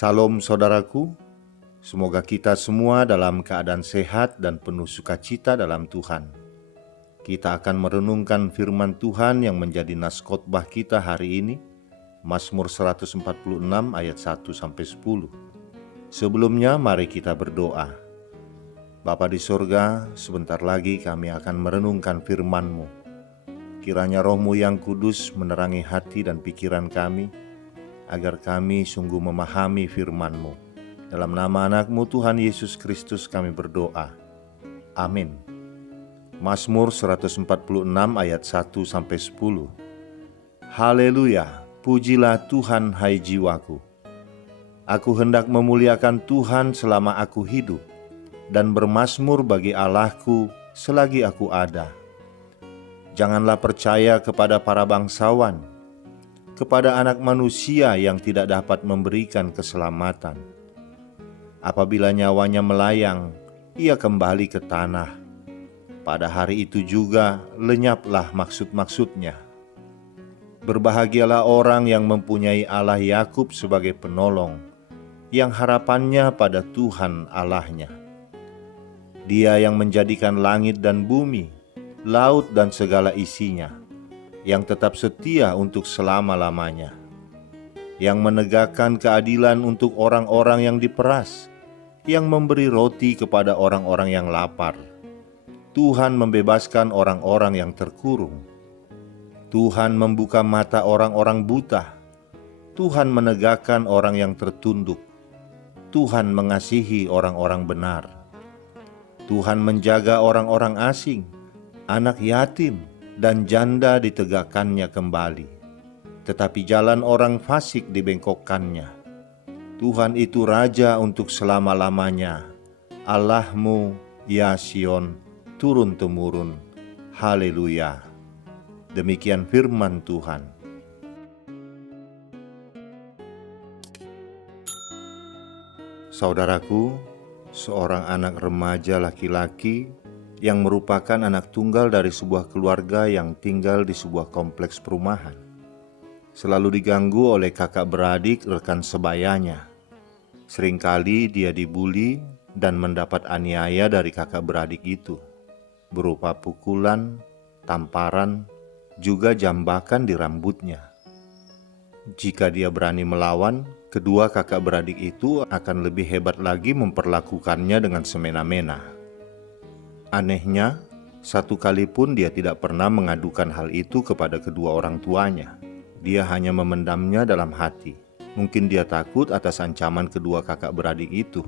Salam saudaraku, semoga kita semua dalam keadaan sehat dan penuh sukacita dalam Tuhan. Kita akan merenungkan firman Tuhan yang menjadi nas khotbah kita hari ini, Mazmur 146 ayat 1-10. Sebelumnya mari kita berdoa. Bapa di sorga, sebentar lagi kami akan merenungkan firman-Mu. Kiranya Roh-Mu yang kudus menerangi hati dan pikiran kami, agar kami sungguh memahami firman-Mu. Dalam nama anak-Mu Tuhan Yesus Kristus kami berdoa. Amin. Mazmur 146 ayat 1-10. Haleluya, pujilah Tuhan hai jiwaku. Aku hendak memuliakan Tuhan selama aku hidup, dan bermazmur bagi Allahku selagi aku ada. Janganlah percaya kepada para bangsawan, kepada anak manusia yang tidak dapat memberikan keselamatan. Apabila nyawanya melayang, ia kembali ke tanah. Pada hari itu juga lenyaplah maksud-maksudnya. Berbahagialah orang yang mempunyai Allah Yakub sebagai penolong, yang harapannya pada Tuhan Allahnya. Dia yang menjadikan langit dan bumi, laut dan segala isinya, yang tetap setia untuk selama-lamanya, yang menegakkan keadilan untuk orang-orang yang diperas, yang memberi roti kepada orang-orang yang lapar. Tuhan membebaskan orang-orang yang terkurung. Tuhan membuka mata orang-orang buta. Tuhan menegakkan orang yang tertunduk. Tuhan mengasihi orang-orang benar. Tuhan menjaga orang-orang asing, anak yatim, dan janda ditegakkannya kembali. Tetapi jalan orang fasik dibengkokkannya. Tuhan itu Raja untuk selama-lamanya. Allahmu, ya Sion, turun-temurun. Haleluya. Demikian firman Tuhan. Saudaraku, seorang anak remaja laki-laki yang merupakan anak tunggal dari sebuah keluarga yang tinggal di sebuah kompleks perumahan, selalu diganggu oleh kakak beradik rekan sebayanya. Seringkali dia dibuli dan mendapat aniaya dari kakak beradik itu, berupa pukulan, tamparan, juga jambakan di rambutnya. Jika dia berani melawan, kedua kakak beradik itu akan lebih hebat lagi memperlakukannya dengan semena-mena. Anehnya, satu kali pun dia tidak pernah mengadukan hal itu kepada kedua orang tuanya. Dia hanya memendamnya dalam hati. Mungkin dia takut atas ancaman kedua kakak beradik itu.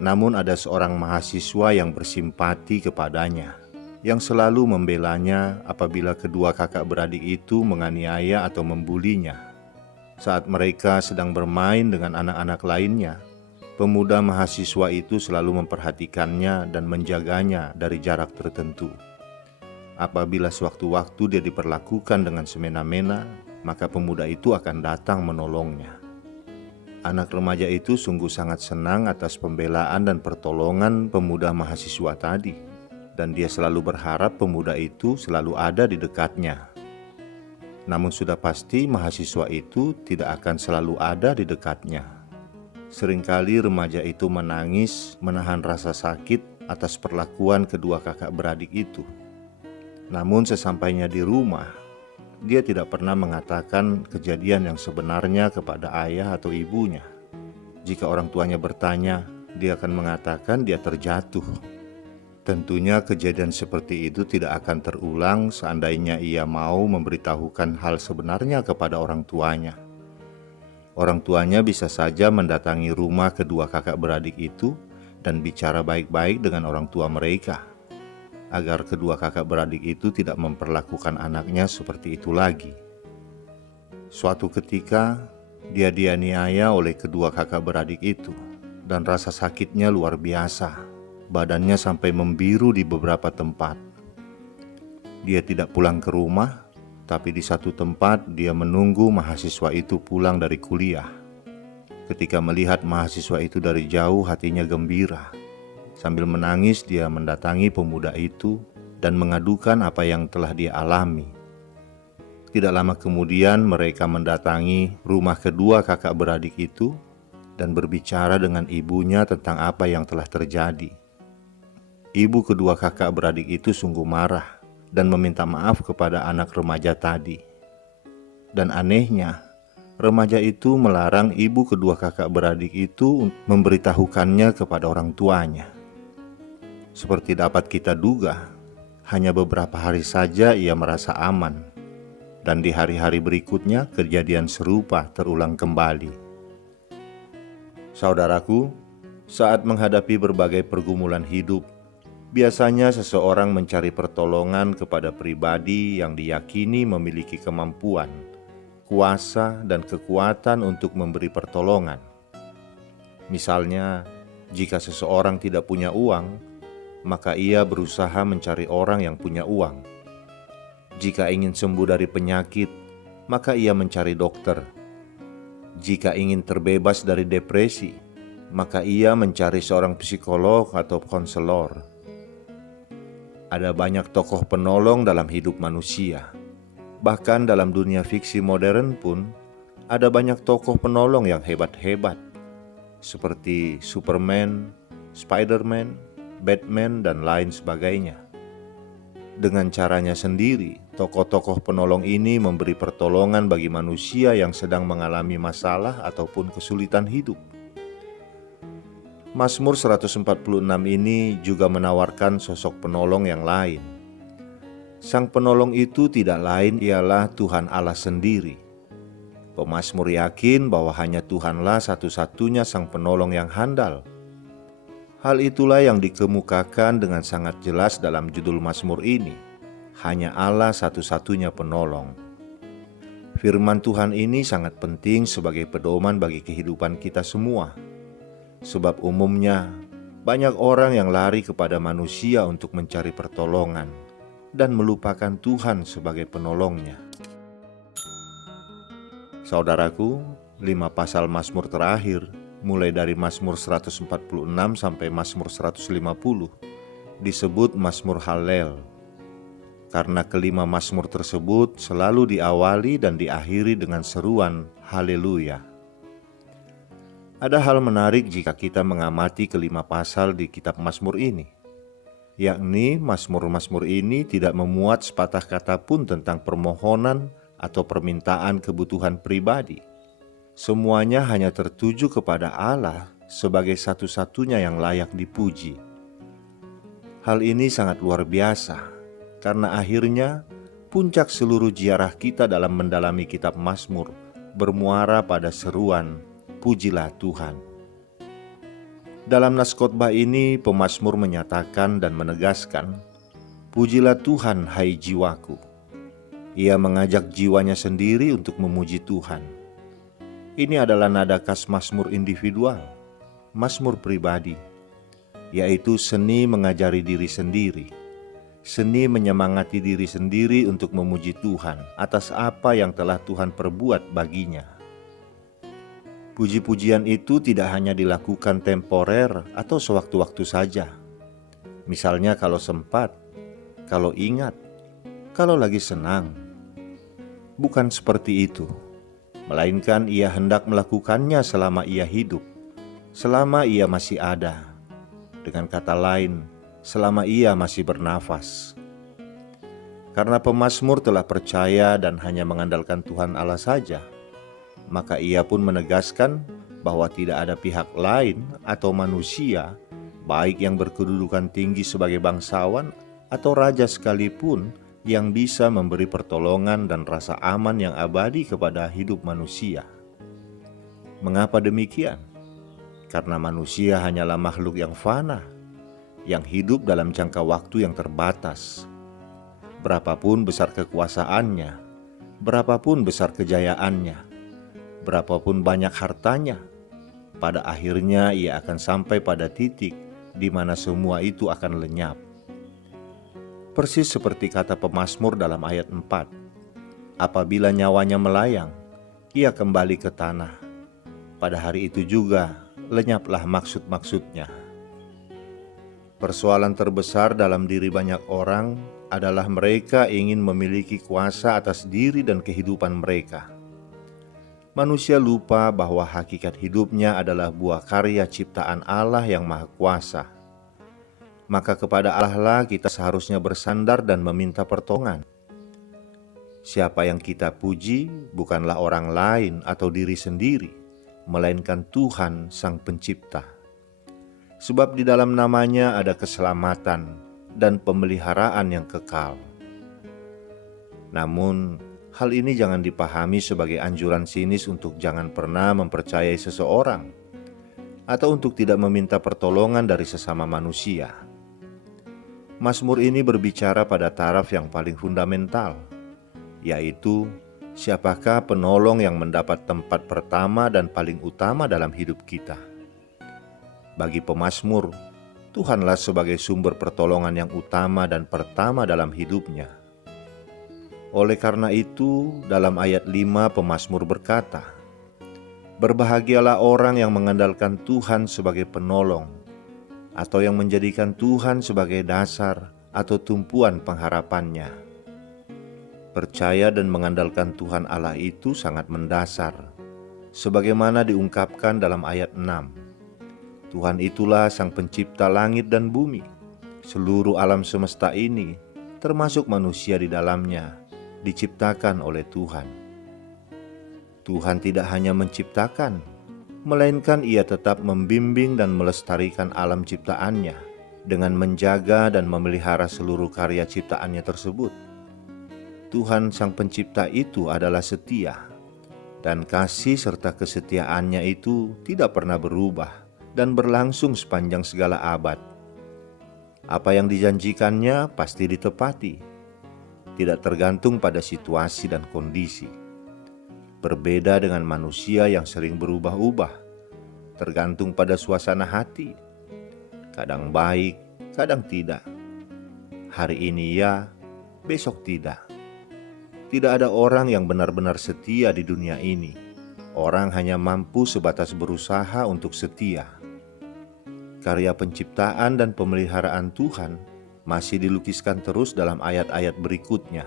Namun ada seorang mahasiswa yang bersimpati kepadanya, yang selalu membelanya apabila kedua kakak beradik itu menganiaya atau membulinya. Saat mereka sedang bermain dengan anak-anak lainnya, pemuda mahasiswa itu selalu memperhatikannya dan menjaganya dari jarak tertentu. Apabila sewaktu-waktu dia diperlakukan dengan semena-mena, maka pemuda itu akan datang menolongnya. Anak remaja itu sungguh sangat senang atas pembelaan dan pertolongan pemuda mahasiswa tadi, dan dia selalu berharap pemuda itu selalu ada di dekatnya. Namun sudah pasti mahasiswa itu tidak akan selalu ada di dekatnya. Seringkali remaja itu menangis, menahan rasa sakit atas perlakuan kedua kakak beradik itu. Namun sesampainya di rumah, dia tidak pernah mengatakan kejadian yang sebenarnya kepada ayah atau ibunya. Jika orang tuanya bertanya, dia akan mengatakan dia terjatuh. Tentunya kejadian seperti itu tidak akan terulang seandainya ia mau memberitahukan hal sebenarnya kepada orang tuanya. Orang tuanya bisa saja mendatangi rumah kedua kakak beradik itu dan bicara baik-baik dengan orang tua mereka, agar kedua kakak beradik itu tidak memperlakukan anaknya seperti itu lagi. Suatu ketika, dia dianiaya oleh kedua kakak beradik itu, dan rasa sakitnya luar biasa. Badannya sampai membiru di beberapa tempat. Dia tidak pulang ke rumah, tapi di satu tempat dia menunggu mahasiswa itu pulang dari kuliah. Ketika melihat mahasiswa itu dari jauh, hatinya gembira. Sambil menangis, dia mendatangi pemuda itu dan mengadukan apa yang telah dia alami. Tidak lama kemudian mereka mendatangi rumah kedua kakak beradik itu dan berbicara dengan ibunya tentang apa yang telah terjadi. Ibu kedua kakak beradik itu sungguh marah dan meminta maaf kepada anak remaja tadi. Dan anehnya, remaja itu melarang ibu kedua kakak beradik itu memberitahukannya kepada orang tuanya. Seperti dapat kita duga, hanya beberapa hari saja ia merasa aman, dan di hari-hari berikutnya kejadian serupa terulang kembali. Saudaraku, saat menghadapi berbagai pergumulan hidup, biasanya seseorang mencari pertolongan kepada pribadi yang diyakini memiliki kemampuan, kuasa, dan kekuatan untuk memberi pertolongan. Misalnya, jika seseorang tidak punya uang, maka ia berusaha mencari orang yang punya uang. Jika ingin sembuh dari penyakit, maka ia mencari dokter. Jika ingin terbebas dari depresi, maka ia mencari seorang psikolog atau konselor. Ada banyak tokoh penolong dalam hidup manusia. Bahkan dalam dunia fiksi modern pun, ada banyak tokoh penolong yang hebat-hebat, seperti Superman, Spider-Man, Batman, dan lain sebagainya. Dengan caranya sendiri, tokoh-tokoh penolong ini memberi pertolongan bagi manusia yang sedang mengalami masalah ataupun kesulitan hidup. Mazmur 146 ini juga menawarkan sosok penolong yang lain. Sang penolong itu tidak lain ialah Tuhan Allah sendiri. Pemazmur yakin bahwa hanya Tuhanlah satu-satunya sang penolong yang handal. Hal itulah yang dikemukakan dengan sangat jelas dalam judul Mazmur ini. Hanya Allah satu-satunya penolong. Firman Tuhan ini sangat penting sebagai pedoman bagi kehidupan kita semua. Sebab umumnya banyak orang yang lari kepada manusia untuk mencari pertolongan dan melupakan Tuhan sebagai penolongnya. Saudaraku, 5 pasal Mazmur terakhir, mulai dari Mazmur 146 sampai Mazmur 150, disebut Mazmur Hallel. Karena kelima Mazmur tersebut selalu diawali dan diakhiri dengan seruan Haleluya. Ada hal menarik jika kita mengamati kelima pasal di kitab Mazmur ini, yakni Mazmur-Mazmur ini tidak memuat sepatah kata pun tentang permohonan atau permintaan kebutuhan pribadi. Semuanya hanya tertuju kepada Allah sebagai satu-satunya yang layak dipuji. Hal ini sangat luar biasa, karena akhirnya puncak seluruh ziarah kita dalam mendalami kitab Mazmur bermuara pada seruan Pujilah Tuhan. Dalam nas khotbah ini, pemazmur menyatakan dan menegaskan, Pujilah Tuhan, hai jiwaku. Ia mengajak jiwanya sendiri untuk memuji Tuhan. Ini adalah nada khas mazmur individual, mazmur pribadi, yaitu seni mengajari diri sendiri, seni menyemangati diri sendiri untuk memuji Tuhan atas apa yang telah Tuhan perbuat baginya. Puji-pujian itu tidak hanya dilakukan temporer atau sewaktu-waktu saja. Misalnya kalau sempat, kalau ingat, kalau lagi senang. Bukan seperti itu, melainkan ia hendak melakukannya selama ia hidup, selama ia masih ada. Dengan kata lain, selama ia masih bernafas. Karena pemazmur telah percaya dan hanya mengandalkan Tuhan Allah saja, maka ia pun menegaskan bahwa tidak ada pihak lain atau manusia, baik yang berkedudukan tinggi sebagai bangsawan atau raja sekalipun, yang bisa memberi pertolongan dan rasa aman yang abadi kepada hidup manusia. Mengapa demikian? Karena manusia hanyalah makhluk yang fana, yang hidup dalam jangka waktu yang terbatas. Berapapun besar kekuasaannya, berapapun besar kejayaannya, berapapun banyak hartanya, pada akhirnya ia akan sampai pada titik di mana semua itu akan lenyap. Persis seperti kata pemazmur dalam ayat 4, apabila nyawanya melayang, ia kembali ke tanah. Pada hari itu juga lenyaplah maksud-maksudnya. Persoalan terbesar dalam diri banyak orang adalah mereka ingin memiliki kuasa atas diri dan kehidupan mereka. manusia lupa bahwa hakikat hidupnya adalah buah karya ciptaan Allah yang Maha Kuasa. Maka kepada Allah lah kita seharusnya bersandar dan meminta pertolongan. Siapa yang kita puji bukanlah orang lain atau diri sendiri, melainkan Tuhan Sang Pencipta. Sebab di dalam namanya ada keselamatan dan pemeliharaan yang kekal. Namun, hal ini jangan dipahami sebagai anjuran sinis untuk jangan pernah mempercayai seseorang atau untuk tidak meminta pertolongan dari sesama manusia. Mazmur ini berbicara pada taraf yang paling fundamental, yaitu siapakah penolong yang mendapat tempat pertama dan paling utama dalam hidup kita. Bagi pemazmur, Tuhanlah sebagai sumber pertolongan yang utama dan pertama dalam hidupnya. Oleh karena itu, dalam ayat 5 pemazmur berkata, "Berbahagialah orang yang mengandalkan Tuhan sebagai penolong, atau yang menjadikan Tuhan sebagai dasar atau tumpuan pengharapannya." Percaya dan mengandalkan Tuhan Allah itu sangat mendasar, sebagaimana diungkapkan dalam ayat 6. Tuhan itulah Sang Pencipta langit dan bumi, seluruh alam semesta ini, termasuk manusia di dalamnya, diciptakan oleh Tuhan. Tuhan tidak hanya menciptakan, melainkan Ia tetap membimbing dan melestarikan alam ciptaannya dengan menjaga dan memelihara seluruh karya ciptaannya tersebut. Tuhan Sang Pencipta itu adalah setia, dan kasih serta kesetiaannya itu tidak pernah berubah dan berlangsung sepanjang segala abad. Apa yang dijanjikannya pasti ditepati, tidak tergantung pada situasi dan kondisi. Berbeda dengan manusia yang sering berubah-ubah, tergantung pada suasana hati. Kadang baik, kadang tidak. Hari ini ya, besok tidak. Tidak ada orang yang benar-benar setia di dunia ini. Orang hanya mampu sebatas berusaha untuk setia. Karya penciptaan dan pemeliharaan Tuhan masih dilukiskan terus dalam ayat-ayat berikutnya.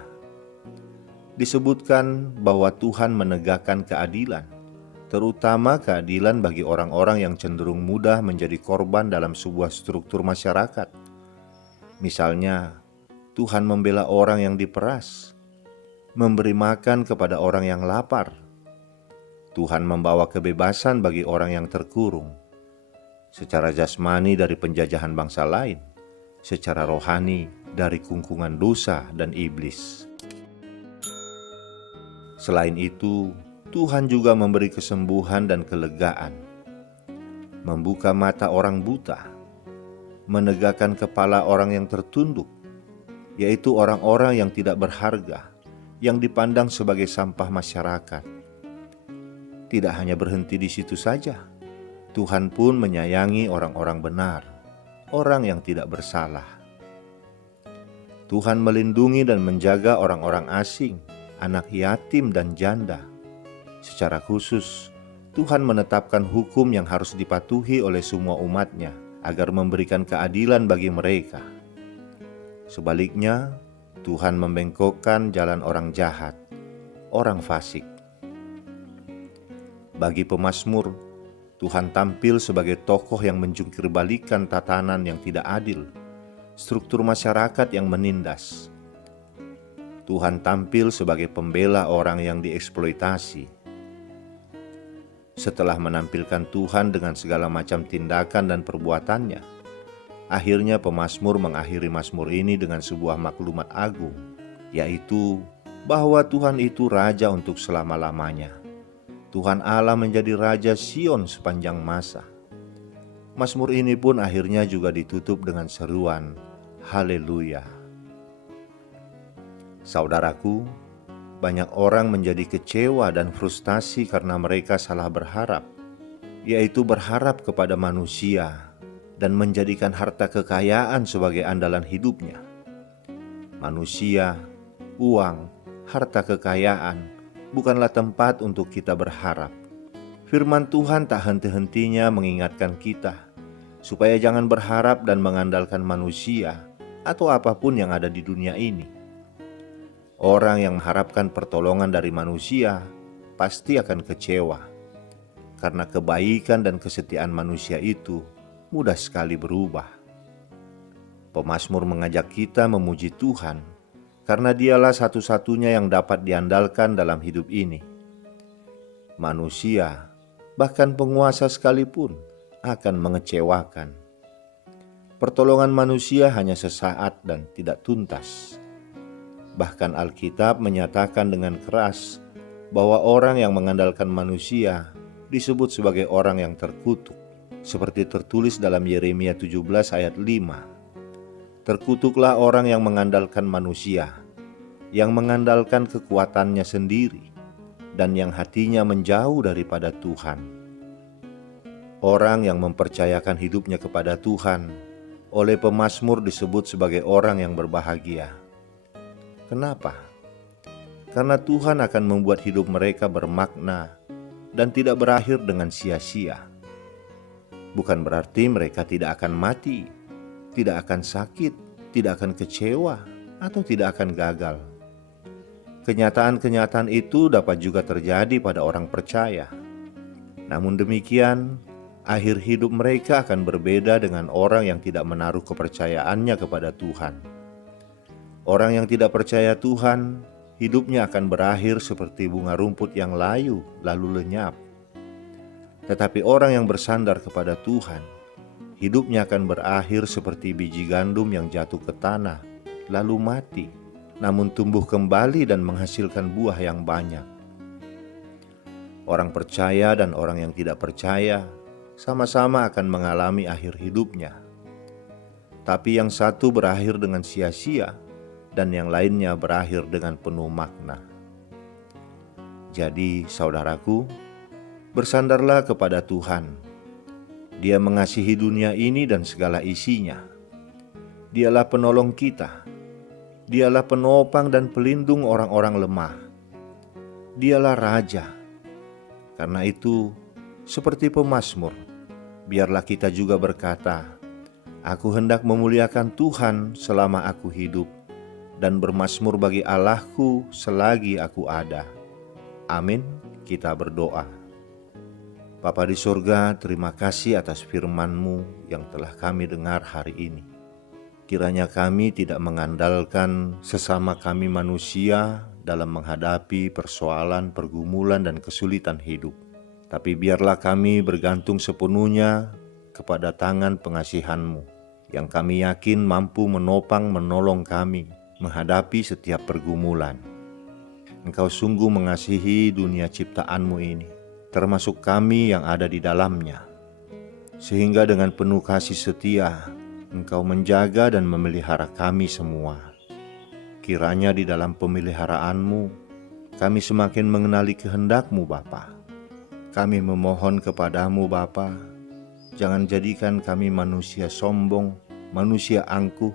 Disebutkan bahwa Tuhan menegakkan keadilan, terutama keadilan bagi orang-orang yang cenderung mudah menjadi korban dalam sebuah struktur masyarakat. Misalnya, Tuhan membela orang yang diperas, memberi makan kepada orang yang lapar. Tuhan membawa kebebasan bagi orang yang terkurung, secara jasmani dari penjajahan bangsa lain, secara rohani dari kungkungan dosa dan iblis. Selain itu, Tuhan juga memberi kesembuhan dan kelegaan, membuka mata orang buta, menegakkan kepala orang yang tertunduk, yaitu orang-orang yang tidak berharga, yang dipandang sebagai sampah masyarakat. Tidak hanya berhenti di situ saja, Tuhan pun menyayangi orang-orang benar, orang yang tidak bersalah. Tuhan melindungi dan menjaga orang-orang asing, anak yatim dan janda. Secara khusus, Tuhan menetapkan hukum yang harus dipatuhi oleh semua umatnya agar memberikan keadilan bagi mereka. Sebaliknya, Tuhan membengkokkan jalan orang jahat, orang fasik. Bagi pemazmur, Tuhan tampil sebagai tokoh yang menjungkir-balikan tatanan yang tidak adil, struktur masyarakat yang menindas. Tuhan tampil sebagai pembela orang yang dieksploitasi. Setelah menampilkan Tuhan dengan segala macam tindakan dan perbuatannya, akhirnya pemazmur mengakhiri mazmur ini dengan sebuah maklumat agung, yaitu bahwa Tuhan itu Raja untuk selama-lamanya. Tuhan Allah menjadi Raja Sion sepanjang masa. Mazmur ini pun akhirnya juga ditutup dengan seruan Haleluya. Saudaraku, banyak orang menjadi kecewa dan frustasi karena mereka salah berharap, yaitu berharap kepada manusia dan menjadikan harta kekayaan sebagai andalan hidupnya. Manusia, uang, harta kekayaan bukanlah tempat untuk kita berharap. Firman Tuhan tak henti-hentinya mengingatkan kita supaya jangan berharap dan mengandalkan manusia atau apapun yang ada di dunia ini. Orang yang mengharapkan pertolongan dari manusia pasti akan kecewa, karena kebaikan dan kesetiaan manusia itu mudah sekali berubah. Pemazmur mengajak kita memuji Tuhan, karena Dialah satu-satunya yang dapat diandalkan dalam hidup ini. Manusia, bahkan penguasa sekalipun, akan mengecewakan. Pertolongan manusia hanya sesaat dan tidak tuntas. Bahkan Alkitab menyatakan dengan keras bahwa orang yang mengandalkan manusia disebut sebagai orang yang terkutuk, seperti tertulis dalam Yeremia 17 ayat 5. Terkutuklah orang yang mengandalkan manusia, yang mengandalkan kekuatannya sendiri, dan yang hatinya menjauh daripada Tuhan. Orang yang mempercayakan hidupnya kepada Tuhan oleh pemazmur disebut sebagai orang yang berbahagia. Kenapa? Karena Tuhan akan membuat hidup mereka bermakna dan tidak berakhir dengan sia-sia. Bukan berarti mereka tidak akan mati, tidak akan sakit, tidak akan kecewa, atau tidak akan gagal. Kenyataan-kenyataan itu dapat juga terjadi pada orang percaya. Namun demikian, akhir hidup mereka akan berbeda dengan orang yang tidak menaruh kepercayaannya kepada Tuhan. Orang yang tidak percaya Tuhan, hidupnya akan berakhir seperti bunga rumput yang layu lalu lenyap. Tetapi orang yang bersandar kepada Tuhan, hidupnya akan berakhir seperti biji gandum yang jatuh ke tanah lalu mati, namun tumbuh kembali dan menghasilkan buah yang banyak. Orang percaya dan orang yang tidak percaya sama-sama akan mengalami akhir hidupnya. Tapi yang satu berakhir dengan sia-sia dan yang lainnya berakhir dengan penuh makna. Jadi saudaraku, bersandarlah kepada Tuhan. Dia mengasihi dunia ini dan segala isinya. Dialah penolong kita. Dialah penopang dan pelindung orang-orang lemah. Dialah Raja. Karena itu, seperti pemazmur, biarlah kita juga berkata, "Aku hendak memuliakan Tuhan selama aku hidup, dan bermazmur bagi Allahku selagi aku ada." Amin. Kita berdoa. Bapa di surga, terima kasih atas firman-Mu yang telah kami dengar hari ini. Kiranya kami tidak mengandalkan sesama kami manusia dalam menghadapi persoalan, pergumulan, dan kesulitan hidup. Tapi biarlah kami bergantung sepenuhnya kepada tangan pengasihan-Mu, yang kami yakin mampu menopang menolong kami menghadapi setiap pergumulan. Engkau sungguh mengasihi dunia ciptaan-Mu ini, termasuk kami yang ada di dalamnya. Sehingga dengan penuh kasih setia, Engkau menjaga dan memelihara kami semua. Kiranya di dalam pemeliharaan-Mu, kami semakin mengenali kehendak-Mu Bapa. Kami memohon kepadamu Bapa, jangan jadikan kami manusia sombong, manusia angkuh,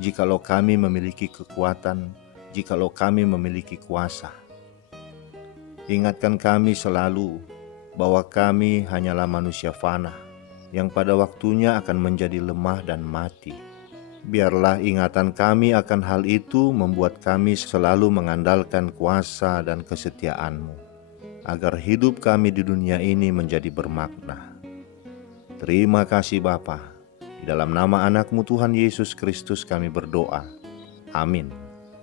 jikalau kami memiliki kekuatan, jikalau kami memiliki kuasa. Ingatkan kami selalu bahwa kami hanyalah manusia fana, yang pada waktunya akan menjadi lemah dan mati. Biarlah ingatan kami akan hal itu membuat kami selalu mengandalkan kuasa dan kesetiaan-Mu, agar hidup kami di dunia ini menjadi bermakna. Terima kasih Bapa. Di dalam nama anak-Mu Tuhan Yesus Kristus kami berdoa. Amin.